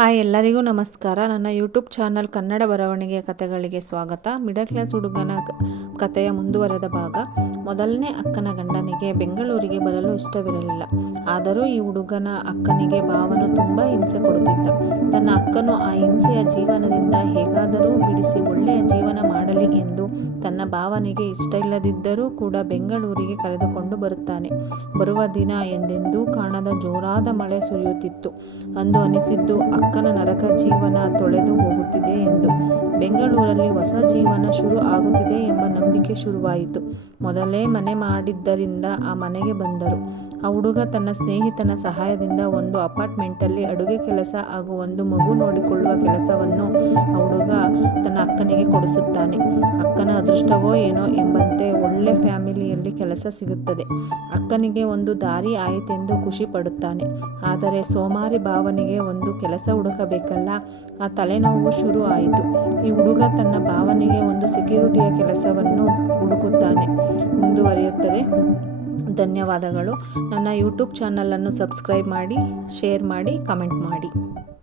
Hi ಎಲ್ಲರಿಗೂ ನಮಸ್ಕಾರ. ನನ್ನ ಯೂಟ್ಯೂಬ್ ಚಾನಲ್ ಕನ್ನಡ ಬರವಣಿಗೆಯ ಕಥೆಗಳಿಗೆ ಸ್ವಾಗತ. ಮಿಡಲ್ ಕ್ಲಾಸ್ ಹುಡುಗನ ಕಥೆಯ ಮುಂದುವರೆದ ಭಾಗ. ಮೊದಲನೇ ಅಕ್ಕನ ಗಂಡನಿಗೆ ಬೆಂಗಳೂರಿಗೆ ಬರಲು ಇಷ್ಟವಿರಲಿಲ್ಲ. ಆದರೂ ಈ ಹುಡುಗನ ಅಕ್ಕನಿಗೆ ಭಾವನು ತುಂಬ ಹಿಂಸೆ ಕೊಡುತ್ತಿದ್ದ. ತನ್ನ ಅಕ್ಕನು ಆ ಹಿಂಸೆಯ ಜೀವನದಿಂದ ಹೇಗಾದರೂ ಬಿಡಿಸಿ ಒಳ್ಳೆಯ ಜೀವನ ತನ್ನ ಭಾವನೆಗೆ ಇಷ್ಟ ಇಲ್ಲದಿದ್ದರೂ ಕೂಡ ಬೆಂಗಳೂರಿಗೆ ಕರೆದುಕೊಂಡು ಬರುತ್ತಾನೆ. ಬರುವ ದಿನ ಎಂದೆಂದೂ ಕಾಣದ ಜೋರಾದ ಮಳೆ ಸುರಿಯುತ್ತಿತ್ತು. ಅಂದು ಅನಿಸಿದ್ದು, ಅಕ್ಕನ ನರಕ ಜೀವನ ತೊಳೆದು ಹೋಗುತ್ತಿದೆ ಎಂದು. ಬೆಂಗಳೂರಲ್ಲಿ ಹೊಸ ಜೀವನ ಶುರು ಆಗುತ್ತಿದೆ ಎಂಬ ನಂಬಿಕೆ ಶುರುವಾಯಿತು. ಮೊದಲೇ ಮನೆ ಮಾಡಿದ್ದರಿಂದ ಆ ಮನೆಗೆ ಬಂದರು. ಆ ಹುಡುಗ ತನ್ನ ಸ್ನೇಹಿತನ ಸಹಾಯದಿಂದ ಒಂದು ಅಪಾರ್ಟ್ಮೆಂಟಲ್ಲಿ ಅಡುಗೆ ಕೆಲಸ ಹಾಗೂ ಒಂದು ಮಗು ನೋಡಿಕೊಳ್ಳುವ ಕೆಲಸವನ್ನು ಆ ಹುಡುಗ ತನ್ನ ಅಕ್ಕನಿಗೆ ಕೊಡಿಸುತ್ತಾನೆ. ಅಕ್ಕನ ಅದೃಷ್ಟವೋ ಏನೋ ಎಂಬಂತೆ ಒಳ್ಳೆ ಫ್ಯಾಮಿಲಿಯಲ್ಲಿ ಕೆಲಸ ಸಿಗುತ್ತದೆ. ಅಕ್ಕನಿಗೆ ಒಂದು ದಾರಿ ಆಯಿತೆಂದು ಖುಷಿ ಪಡುತ್ತಾನೆ. ಆದರೆ ಸೋಮಾರಿ ಭಾವನಿಗೆ ಒಂದು ಕೆಲಸ ಹುಡುಕಬೇಕಲ್ಲ? ಆ ತಲೆನೋವು ಶುರು ಆಯಿತು. ಈ ಹುಡುಗ ತನ್ನ ಭಾವನಿಗೆ ಒಂದು ಸೆಕ್ಯೂರಿಟಿಯ ಕೆಲಸವನ್ನು ಹುಡುಕುತ್ತಾನೆ. ಮುಂದುವರಿಯುತ್ತದೆ. ಧನ್ಯವಾದಗಳು. ನನ್ನ ಯೂಟ್ಯೂಬ್ ಚಾನಲನ್ನು ಸಬ್ಸ್ಕ್ರೈಬ್ ಮಾಡಿ ಶೇರ್ ಮಾಡಿ ಕಮೆಂಟ್ ಮಾಡಿ.